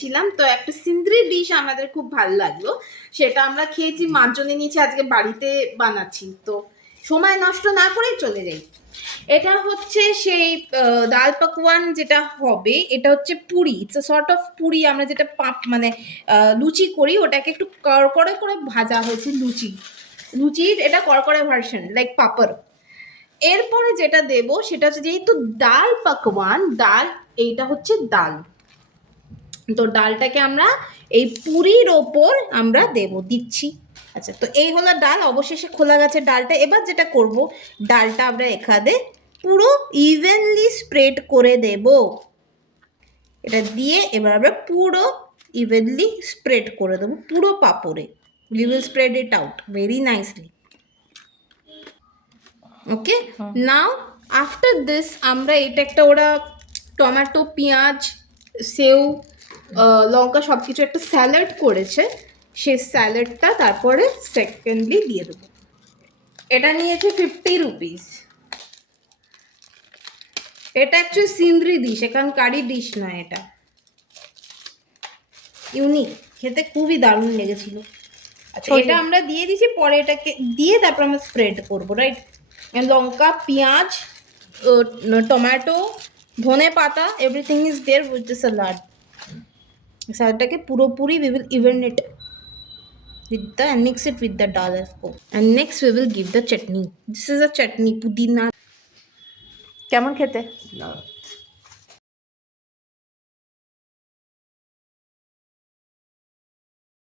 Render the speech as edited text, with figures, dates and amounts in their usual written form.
ছিলাম তো একটা সিন্দ্রি ডিশ আমাদের খুব ভালো লাগলো, সেটা আমরা খেয়েছি, মার জন্য নিয়েছি, আজকে বাড়িতে বানাচ্ছি। তো সময় নষ্ট না করে চলে যাই। এটা হচ্ছে সেই ডাল পাকওয়ান যেটা হবে, এটা হচ্ছে Puri, it's a sort of Puri. আমরা যেটা মানে লুচি করি, ওটাকে একটু কড়কড়ে করে ভাজা হয়েছে। লুচির এটা কড়কড়ে ভার্সন, লাইক পাপড়। এরপরে যেটা দেব সেটা হচ্ছে, যেহেতু ডাল পাকওয়ান, ডাল, এইটা হচ্ছে ডাল, তো ডালটাকে আমরা এই পুরির ওপর আমরা দিচ্ছি। আচ্ছা, তো এই হলো ডাল। অবশেষে খোলা গেছে ডালটা। এবার যেটা করব, ডালটা আমরা এখানে পুরো ইভেনলি স্প্রেড করে দেব। এটা দিয়ে এবার আমরা পুরো ইভেনলি স্প্রেড করে দেবো পুরো পাপড়ে। We will spread it out very nicely. Okay, now after this আমরা এটা একটা, ওরা টমেটো, পেঁয়াজ, সেও, লঙ্কা সব কিছু একটা স্যালাড করেছে, সেই স্যালাডটা তারপরে সেকেন্ডলি দিয়ে দেবো। এটা নিয়েছে 50 রুপিস। এটা অ্যাকচুয়ালি সিন্দ্রি ডিশ, এখানকারই ডিশ নয়, এটা ইউনিক, খেতে খুবই দারুণ লেগেছিল। আচ্ছা, এটা আমরা দিয়ে দিয়েছি, পরে এটাকে দিয়ে তারপর আমরা স্প্রেড করবো, রাইট? লঙ্কা, পেঁয়াজ, টমেটো, ধনে পাতা, everything is there with the salad. স্যালাডটাকে পুরোপুরি we will even it with the and mix it with the dal as well. And next we will give the chutney. This is a chutney, pudina. কেমন খেতে?